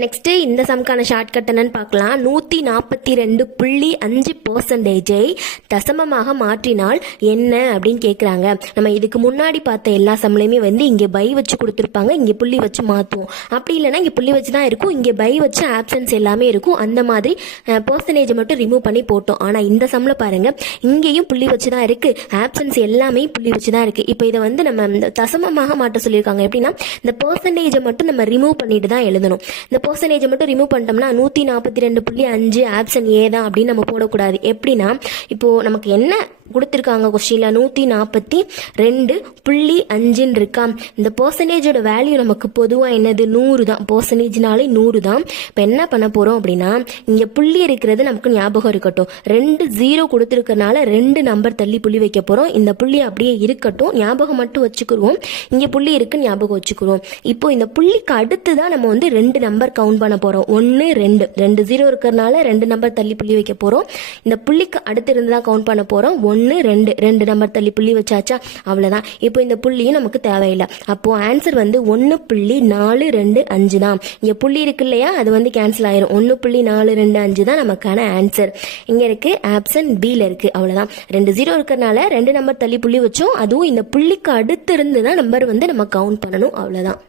Next இந்த சம்க்கான shortcut என்னன்னு பார்க்கலாம். 142.5% தசமமாக மாற்றினால் என்ன அப்படின்னு கேட்குறாங்க. நம்ம இதுக்கு முன்னாடி பார்த்த எல்லா சம்லையுமே வந்து இங்கே பை வச்சு கொடுத்துருப்பாங்க, இங்கே புள்ளி வச்சு மாற்றுவோம். அப்படி இல்லைன்னா இங்கே புள்ளி வச்சு தான் இருக்கும், இங்கே பை வச்சு ஆப்சன்ஸ் எல்லாமே இருக்கும். அந்த மாதிரி பர்சன்டேஜை மட்டும் ரிமூவ் பண்ணி போட்டோம். ஆனால் இந்த சம்மில் பாருங்கள், இங்கேயும் புள்ளி வச்சு தான் இருக்குது, ஆப்சன்ஸ் எல்லாமே புள்ளி வச்சு தான் இருக்குது. இப்போ இதை வந்து நம்ம தசமமாக மாற்ற சொல்லியிருக்காங்க. எப்படின்னா இந்த பர்சன்டேஜை மட்டும் நம்ம ரிமூவ் பண்ணிட்டு தான் எழுதணும். இந்த பர்சன்டேஜை மட்டும் ரிமூவ் பண்ணிட்டோம்னா 142.5 ஆப்ஷன் ஏ தான் அப்படின்னு நம்ம போடக்கூடாது. எப்படின்னா இப்போ நமக்கு என்ன கொடுத்துருக்காங்க கொஸ்டினில் 142.5 இருக்கா. இந்த பர்சன்டேஜோட வேல்யூ நமக்கு பொதுவாக என்னது 100 தான். பர்சன்டேஜ்னாலே 100 தான். இப்போ என்ன பண்ண போகிறோம் அப்படின்னா இங்கே புள்ளி இருக்கிறது நமக்கு ஞாபகம் இருக்கட்டும். 2 0 கொடுத்துருக்கறனால 2 நம்பர் தள்ளி புள்ளி வைக்க போகிறோம். இந்த புள்ளி அப்படியே இருக்கட்டும், ஞாபகம் மட்டும் வச்சுக்கிடுவோம். இங்கே புள்ளி இருக்குன்னு ஞாபகம் வச்சுக்கிடுவோம். இப்போ இந்த புள்ளிக்கு அடுத்து தான் நம்ம வந்து 2 நம்பர் கவுண்ட் பண்ண போகிறோம். 1 2 2 0 இருக்கிறனால 2 நம்பர் தள்ளி புள்ளி வைக்க போகிறோம். இந்த புள்ளிக்கு அடுத்து இருந்து தான் கவுண்ட் பண்ண போகிறோம். 1 2 2 நம்பர் தள்ளி புள்ளி வச்சாச்சா, அவ்வளோதான். இப்போ இந்த புள்ளியும் நமக்கு தேவையில்லை. அப்போ ஆன்சர் வந்து 1.425 தான். இங்கே புள்ளி இருக்கு இல்லையா, அது வந்து கேன்சல் ஆயிரும். 1.425 தான் நமக்கான ஆன்சர். இங்கே இருக்கு, ஆப்ஷன் பியில் இருக்கு. அவ்வளோதான். 2 0 இருக்கிறனால 2 நம்பர் தள்ளி புள்ளி வச்சோம். அதுவும் இந்த புள்ளிக்கு அடுத்து இருந்து தான் நம்பர் வந்து நம்ம கவுண்ட் பண்ணணும். அவ்வளோதான்.